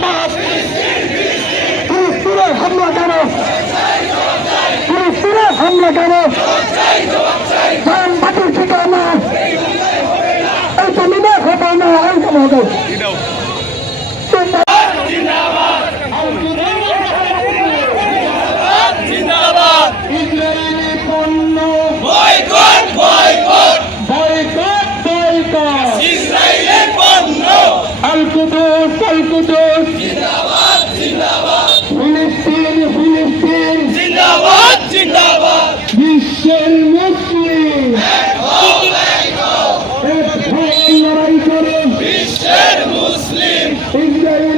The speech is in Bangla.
জিন্দাবাদ ফিলিস্তিনের হামলা কেন ফিলিস্তিনের হামলা কেন জানবাদীর ঠিকানা এইটা নিবে হবে না এইটা হবে ইসরায়েলি পণ্য বয়কট বয়কট বয়কট বয়কট ইসরায়েলের পণ্য আল কুদুস জিন্দাবাদ জিন্দাবাদ ফিলিস্তিন ফিলিস্তিন জিন্দাবাদ জিন্দাবাদ বিশ্বের মুসলিম এক ভাই লড়াই করে বিশ্বের মুসলিম ইসরায়েল